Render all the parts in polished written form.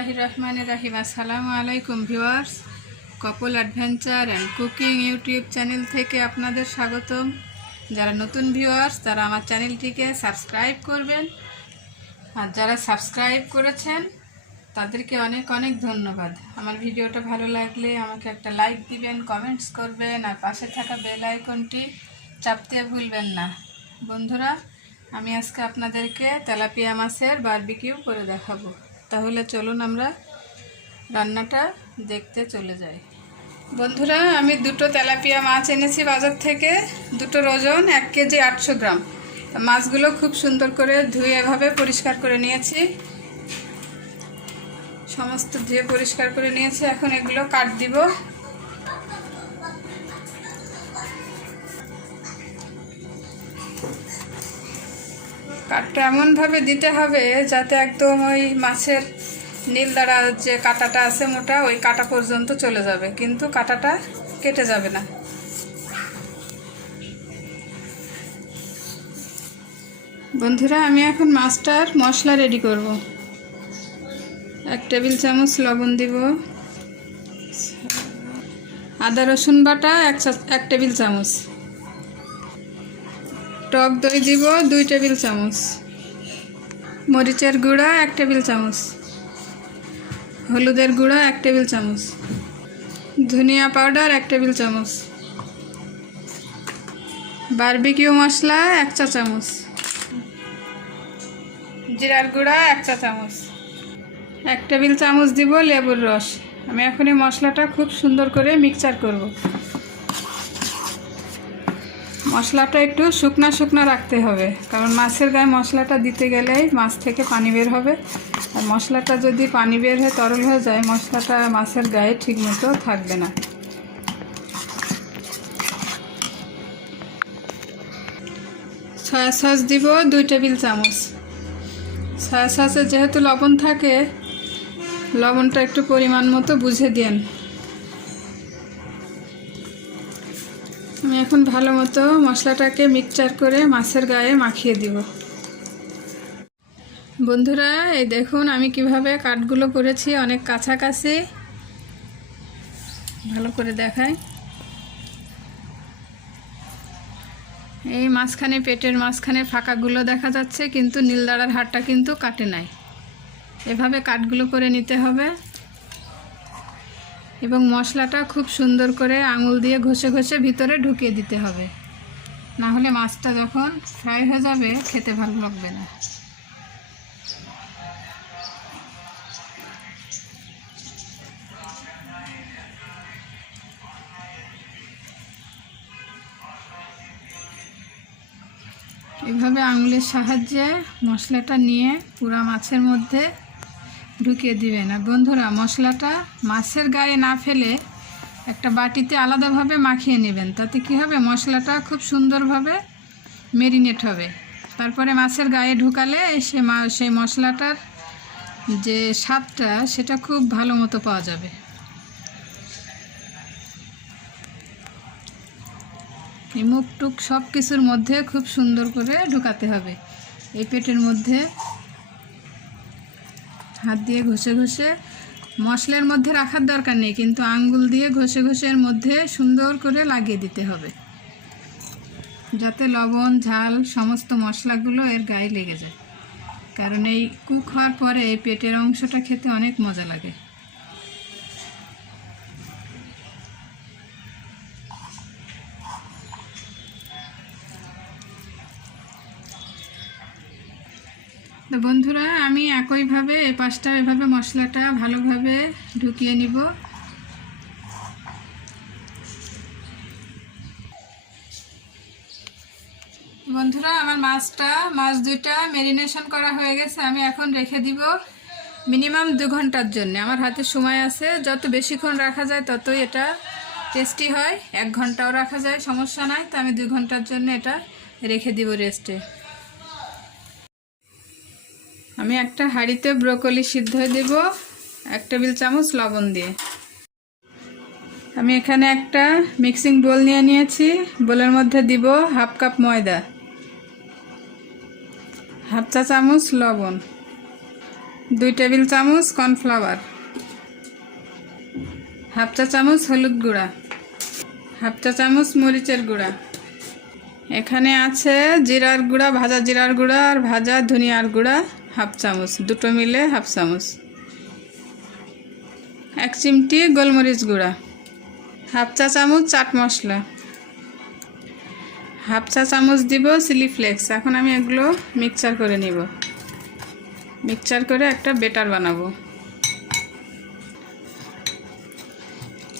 বিসমিল্লাহির রহমানির রহিম। আসসালামু আলাইকুম viewers, couple adventure and cooking YouTube channel থেকে আপনাদের স্বাগতম। যারা নতুন ভিউয়ার্স তারা আমার চ্যানেলটিকে সাবস্ক্রাইব করবেন, আর যারা সাবস্ক্রাইব করেছেন তাদেরকে অনেক অনেক ধন্যবাদ। আমার ভিডিওটা ভালো লাগলে আমাকে একটা লাইক দিবেন, কমেন্টস করবেন, আর পাশে থাকা বেল আইকনটি চাপতে ভুলবেন না। বন্ধুরা, আমি আজকে আপনাদেরকে তেলাপিয়া মাছের বারবিকিউ করে দেখাবো। তাহলে চলুন আমরা রান্নাটা দেখতে চলে যাই। বন্ধুরা, আমি দুটো তেলাপিয়া মাছ এনেছি বাজার থেকে, দুটোর ওজন 1 কেজি 800 গ্রাম। মাছগুলো খুব সুন্দর করে ধুয়ে এভাবে পরিষ্কার করে নিয়েছি, সমস্ত ধুয়ে পরিষ্কার করে নিয়েছি। এখন এগুলো কাট দিব। কাটটা এমনভাবে দিতে হবে যাতে একদম ওই মাছের নীল দাঁড়া যে কাঁটাটা আছে মোটা, ওই কাঁটা পর্যন্ত চলে যাবে, কিন্তু কাঁটাটা কেটে যাবে না। বন্ধুরা, আমি এখন মাছটার মশলা রেডি করব। 1 টেবিল চামচ লবণ দিব, আদা রসুন বাটা 1 টেবিল চামচ, টক দই দিব 2 টেবিল চামচ, মরিচের গুঁড়া 1 টেবিল চামচ, হলুদের গুঁড়া 1 টেবিল চামচ, ধনিয়া পাউডার 1 টেবিল চামচ, বারবিকিউ মশলা 1 চা চামচ, জিরার গুঁড়া 1 চা চামচ, 1 টেবিল চামচ দিব লেবুর রস। আমি এখন এই মশলাটা খুব সুন্দর করে মিক্সচার করব। মশলাটা একটু শুকনা শুকনা রাখতে হবে, কারণ মাছের গায়ে মশলাটা দিতে গেলেই মাছ থেকে পানি বের হবে, আর মশলাটা যদি পানি বের হয়ে তরল হয়ে যায়, মশলাটা মাছের গায়ে ঠিকমতো থাকবে না। সয়া সস দিব 2 টেবিল চামচ। সয়া সসে যেহেতু লবণ থাকে, লবণটা একটু পরিমাণ মতো বুঝে দিন। আমি এখন ভালো মতো মশলাটাকে মিক্সচার করে মাছের গায়ে মাখিয়ে দিব। বন্ধুরা, এই দেখুন আমি কিভাবে কাটগুলো করেছি, অনেক কাছাকাছি। ভালো করে দেখাই। এই মাঝখানে, পেটের মাঝখানে ফাঁকাগুলো দেখা যাচ্ছে, কিন্তু নীলদাঁড়ার হাড়টা কিন্তু কাটে নাই। এভাবে কাটগুলো করে নিতে হবে, এবং মশলাটা খুব সুন্দর করে আঙুল দিয়ে ঘষে ঘষে ভিতরে ঢুকিয়ে দিতে হবে, না হলে মাছটা যখন ফ্রাই হয়ে যাবে খেতে ভালো লাগবে না। এভাবে আঙুলের সাহায্যে মশলাটা নিয়ে পুরা মাছের মধ্যে ঢুকিয়ে দিবেন। আর বন্ধুরা, মশলাটা মাছের গায়ে না ফেলে একটা বাটিতে আলাদাভাবে মাখিয়ে নেবেন। তাতে কি হবে, মশলাটা খুব সুন্দরভাবে মেরিনেট হবে। তারপরে মাছের গায়ে ঢুকালে সেই মশলাটার যে স্বাদটা, সেটা খুব ভালো মতো পাওয়া যাবে। এই মুখ টুক সব কিছুর মধ্যে খুব সুন্দর করে ঢুকাতে হবে। এই পেটের মধ্যে হাত দিয়ে ঘষে ঘষে, মশলার মধ্যে রাখার দরকার নেই, কিন্তু আঙ্গুল দিয়ে ঘষে ঘষে এর মধ্যে সুন্দর করে লাগিয়ে দিতে হবে, যাতে লবণ ঝাল সমস্ত মশলাগুলো এর গায়ে লেগে যায়। কারণ এই কুক হওয়ার পরে এই পেটের অংশটা খেতে অনেক মজা লাগে। তো বন্ধুরা, আমি একইভাবে এই পাশটা এভাবে মশলাটা ভালোভাবে ঢুকিয়ে নিব। বন্ধুরা, আমার মাছ দুইটা ম্যারিনেশন করা হয়ে গেছে। আমি এখন রেখে দিব মিনিমাম 2 ঘন্টার জন্য। আমার হাতে সময় আছে, যত বেশিক্ষণ রাখা যায় ততই এটা টেস্টি হয়। 1 ঘন্টাও রাখা যায়, সমস্যা নাই। তো আমি 2 ঘন্টার জন্য এটা রেখে দিব রেস্টে। আমি একটা হাঁড়িতে ব্রোকলি সিদ্ধ দেব 1 টেবিল চামচ লবণ দিয়ে। আমি এখানে একটা মিক্সিং বোল নিয়েছি। বোলের মধ্যে দিব 1/2 কাপ ময়দা, 1/2 চা চামচ লবণ, 2 টেবিল চামচ কর্নফ্লাওয়ার, হাফ চা চামচ হলুদ গুঁড়া, হাফ চা চামচ মরিচের গুঁড়া। এখানে আছে জিরার গুঁড়া, ভাজা জিরার গুঁড়া আর ভাজা ধনিয়ার গুঁড়া হাফ চামচ, দুটো মিলে হাফ চামচ। 1 চিমটি গোলমরিচ গুঁড়া, হাফ চা চামচ চাট মশলা, হাফ চা চামচ দিব চিলি ফ্লেক্স। এখন আমি এগুলো মিক্সচার করে নিব। মিক্সচার করে একটা বেটার বানাবো।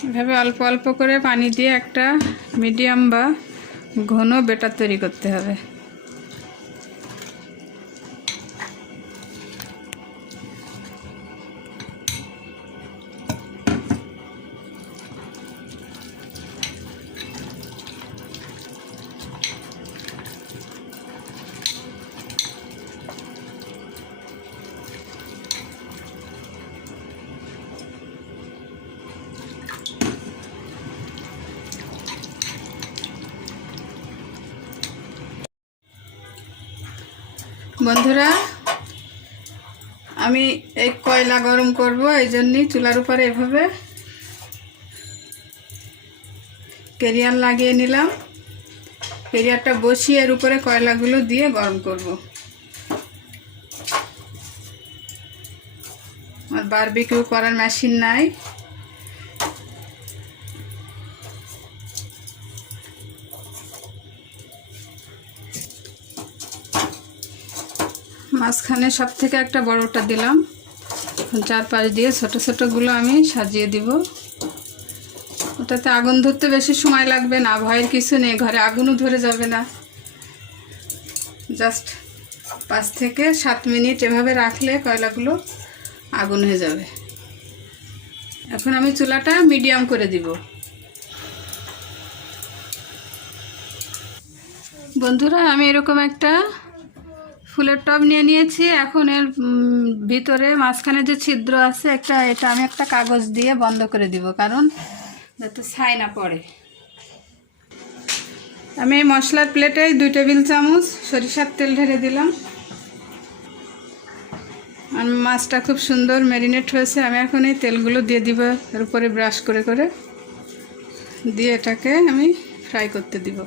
এভাবে অল্প অল্প করে পানি দিয়ে একটা মিডিয়াম বা ঘন বেটার তৈরি করতে হবে। বন্ধুরা, আমি এই কয়লা গরম করব, এই জন্যই চুলার উপরে এভাবে ক্যারিয়ার লাগিয়ে নিলাম। ক্যারিয়ারটা বসিয়ে এর উপরে কয়লাগুলো দিয়ে গরম করব। আর বারবিকিউ করার মেশিন নাই। মাঝখানে সব থেকে একটা বড়টা দিলাম। চারপাশ দিয়ে ছোট ছোটগুলো আমি সাজিয়ে দিব। ওটাতে আগুন ধরতে বেশি সময় লাগবে না, ভয়ের কিছু নেই, ঘরে আগুনও ধরে যাবে না। জাস্ট 5 থেকে 7 মিনিট এভাবে রাখলে কয়লাগুলো আগুন হয়ে যাবে। এখন আমি চুলাটা মিডিয়াম করে দিব। বন্ধুরা, আমি এরকম একটা ফুলের টব নিয়ে নিয়েছি। এখন এর ভিতরে মাঝখানে যে ছিদ্র আছে এটা আমি একটা কাগজ দিয়ে বন্ধ করে দিব, কারণ যাতে ছাই না পড়ে। আমি এই মশলার প্লেটে 2 টেবিল চামচ সরিষার তেল ঢেলে দিলাম। আর মাছটা খুব সুন্দর ম্যারিনেট হয়েছে। আমি এখন এই তেলগুলো দিয়ে দিব এর উপরে ব্রাশ করে করে দিয়ে এটাকে আমি ফ্রাই করতে দিব।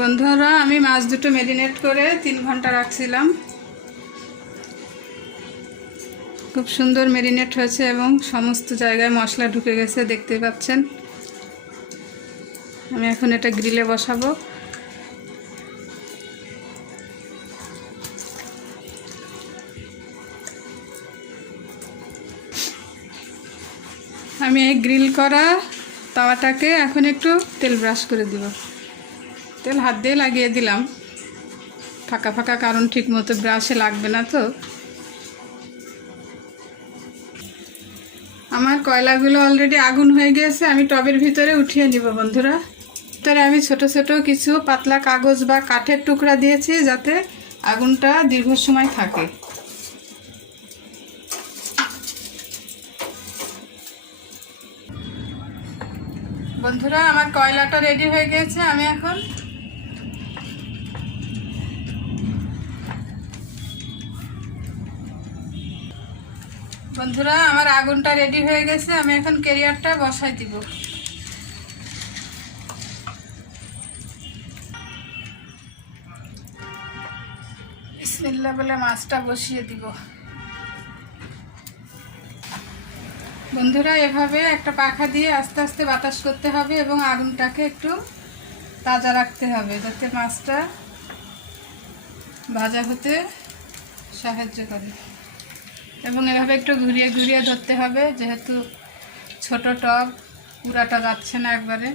বন্ধুরা, আমি মাছ দুটো ম্যারিনেট করে 3 ঘন্টা রাখছিলাম। খুব সুন্দর ম্যারিনেট হয়েছে এবং সমস্ত জায়গায় মশলা ঢুকে গেছে, দেখতে পাচ্ছেন। আমি এখন এটা গ্রিলে বসাবো। আমি এই গ্রিল করা তাওয়াটাকে এখন একটু তেল ব্রাশ করে দিব। তেল হাত দিয়ে লাগিয়ে দিলাম ফাঁকা ফাঁকা, কারণ ঠিক মতো ব্রাশে লাগবে না তো। আমার কয়লাগুলো অলরেডি আগুন হয়ে গেছে। আমি টবের ভিতরে উঠিয়ে নিব। বন্ধুরা, ভিতরে আমি ছোট ছোট কিছু পাতলা কাগজ বা কাঠের টুকরা দিয়েছি, যাতে আগুনটা দীর্ঘ সময় থাকে। বন্ধুরা, আমার কয়লাটা রেডি হয়ে গেছে। আমি এখন বন্ধুরা আমার আগুনটা রেডি হয়ে গেছে। আমি এখন ক্যারিয়ারটা বসাই দিব। বিসমিল্লাহ বলে মাছটা বসিয়ে দিব। বন্ধুরা, এভাবে একটা পাখা দিয়ে আস্তে আস্তে বাতাস করতে হবে এবং আগুনটাকে একটু তাজা রাখতে হবে, যাতে মাছটা ভাজা হতে সাহায্য করে। এবং এভাবে একটু ঘুরিয়ে ঘুরিয়ে ধরতে হবে, যেহেতু ছোট টব, পুরাটা যাচ্ছে না একবারে।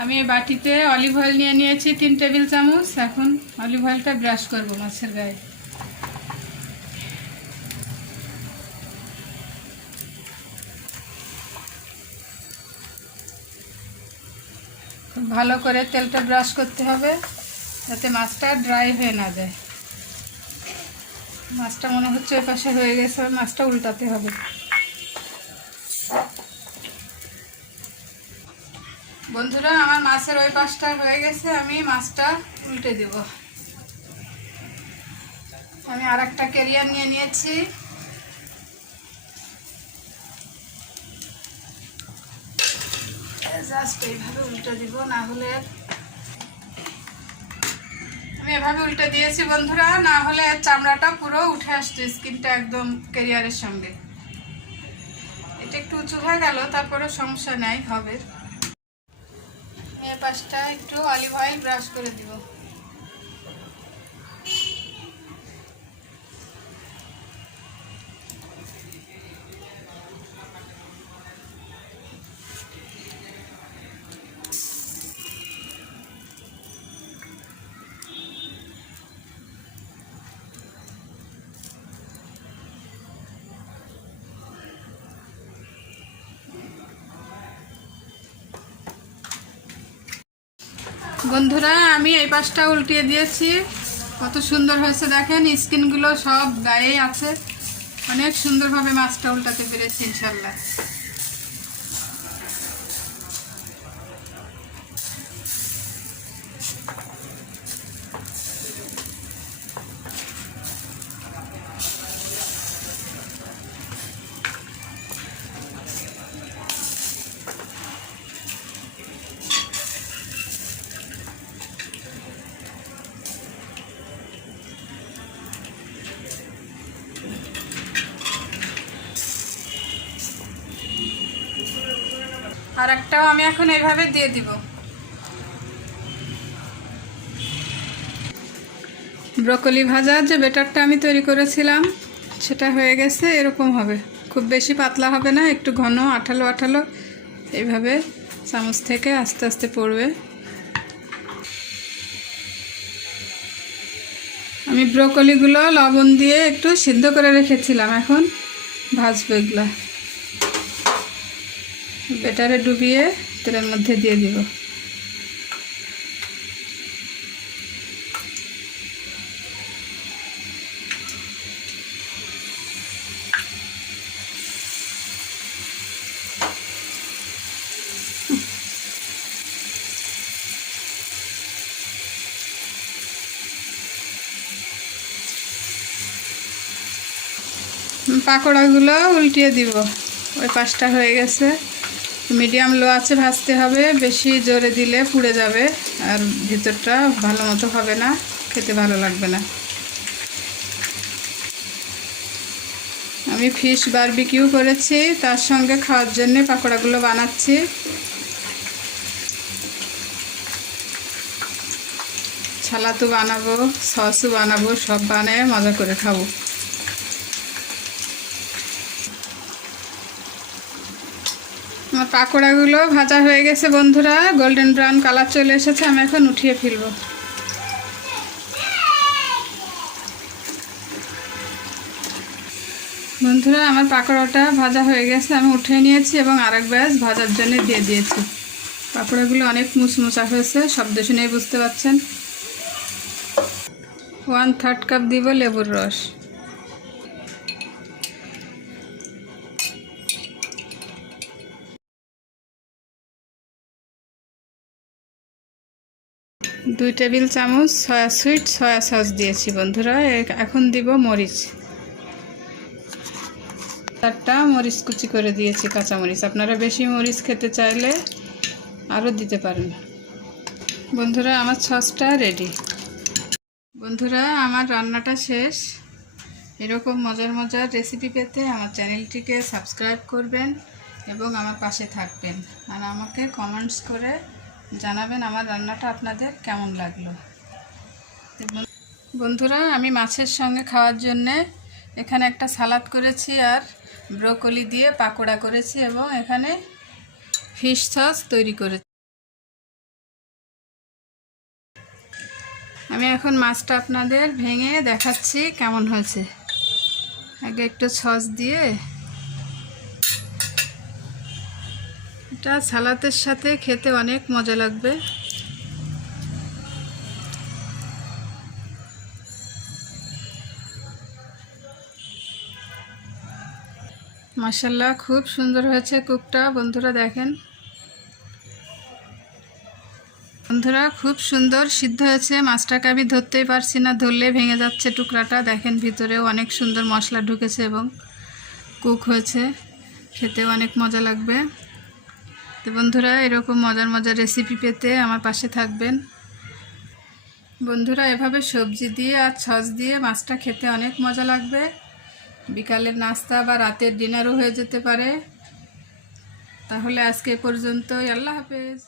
আমি এই বাটিতে অলিভ অয়েল নিয়ে নিয়েছি 3 টেবিল চামচ। এখন অলিভ অয়েলটা ব্রাশ করব মাছের গায়ে। খুব ভালো করে তেলটা ব্রাশ করতে হবে, যাতে মাছটা ড্রাই হয়ে না যায়। মাছটা মনে হচ্ছে ওই পাশে হয়ে গেছে, মাছটা উল্টাতে হবে। বন্ধুরা, আমার মাছের ওই পাশটা হয়ে গেছে, আমি মাছটা উল্টে দেব। আমি আর একটা ক্যারিয়ার নিয়ে নিয়েছি। জাস্ট এইভাবে উল্টে দিব, না হলে আমি এভাবে উল্টে দিয়েছি বন্ধুরা, না হলে চামড়াটা পুরো উঠে আসছে, স্কিনটা একদম ক্যারিয়ারের সঙ্গে। এটা একটু উঁচু হয়ে গেল, তারপরে সমস্যা নাই, হবে। এই পাশটা একটু অলিভ অয়েল ব্রাশ করে দিব। বন্ধুরা, আমি এই পাশটা উল্টিয়ে দিয়েছি, কত সুন্দর হয়েছে দেখেন, স্কিনগুলো সব গায়ে আছে। অনেক সুন্দরভাবে মাছটা উল্টাতে পেরেছি ইনশাল্লাহ। আর একটাও আমি এখন এইভাবে দিয়ে দিব। ব্রকলি ভাজার যে ব্যাটারটা আমি তৈরি করেছিলাম সেটা হয়ে গেছে, এরকম হবে। খুব বেশি পাতলা হবে না, একটু ঘন আঠালো আঠালো, এইভাবে চামচ থেকে আস্তে আস্তে পড়বে। আমি ব্রকলিগুলো লবণ দিয়ে একটু সিদ্ধ করে রেখেছিলাম, এখন ভাজবো এগুলো। ব্যাটারে ডুবিয়ে তেলের মধ্যে দিয়ে দিব। পাকোড়াগুলো উল্টিয়ে দিব। ওই পাশটা হয়ে গেছে, মিডিয়াম লো আছে ভাজতে হবে, বেশি জোরে দিলে পুড়ে যাবে আর ভিতরটা ভালো মতো হবে না, খেতে ভালো লাগবে না। আমি ফিশ বারবিকিউ করেছি, তার সঙ্গে খাওয়ার জন্য পাকোড়াগুলো বানাচ্ছি। সালাদও বানাবো, সসও বানাবো, সব বানিয়ে মজা করে খাবো। আমার পাকোড়াগুলো ভাজা হয়ে গেছে বন্ধুরা, গোল্ডেন ব্রাউন কালার চলে এসেছে, আমি এখন উঠিয়ে ফেলবো। বন্ধুরা, আমার পাকোড়াটা ভাজা হয়ে গেছে, আমি উঠিয়ে নিয়েছি এবং আরেক ব্যাচ ভাজার জন্য দিয়ে দিয়েছি। পাকোড়াগুলো অনেক মুচমুচা হয়েছে, শব্দ শুনেই বুঝতে পারছেন। 1/3 কাপ দিব লেবুর রস। দুই টেবিল চামচ সয়া সস দিয়েছি বন্ধুরা। এখন দিব মরিচ, 4টা মরিচ কুচি করে দিয়েছি, কাঁচা মরিচ। আপনারা বেশি মরিচ খেতে চাইলে আরও দিতে পারেন। বন্ধুরা, আমার সসটা রেডি। বন্ধুরা, আমার রান্নাটা শেষ। এরকম মজার মজার রেসিপি পেতে আমার চ্যানেলটিকে সাবস্ক্রাইব করবেন এবং আমার পাশে থাকবেন, আর আমাকে কমেন্টস করে জানাবেন আমার রান্নাটা আপনাদের কেমন লাগলো। বন্ধুরা, আমি মাছের সঙ্গে খাওয়ার জন্যে এখানে একটা সালাদ করেছি আর ব্রোকলি দিয়ে পাকোড়া করেছি এবং এখানে ফিশ সস তৈরি করেছি। আমি এখন মাছটা আপনাদের ভেঙে দেখাচ্ছি কেমন হয়েছে। আগে একটু সস দিয়ে, এটা সালাদের সাথে খেতে অনেক মজা লাগবে। মাশাআল্লাহ, খুব সুন্দর হয়েছে কুকটা। বন্ধুরা দেখেন, বন্ধুরা খুব সুন্দর সিদ্ধ হয়েছে। মাছটাকে আমি ধরতেই পারছি না, ধরলে ভেঙে যাচ্ছে টুকরাটা। দেখেন ভিতরেও অনেক সুন্দর মশলা ঢুকেছে এবং কুক হয়েছে, খেতেও অনেক মজা লাগবে। তো বন্ধুরা, এরকম মজার মজার রেসিপি পেতে আমার পাশে থাকবেন। বন্ধুরা, এভাবে সবজি দিয়ে আর সস দিয়ে মাছটা খেতে অনেক মজা লাগবে। বিকালের নাস্তা বা রাতের ডিনারও হয়ে যেতে পারে। তাহলে আজকে এ পর্যন্তই। আল্লাহ হাফেজ।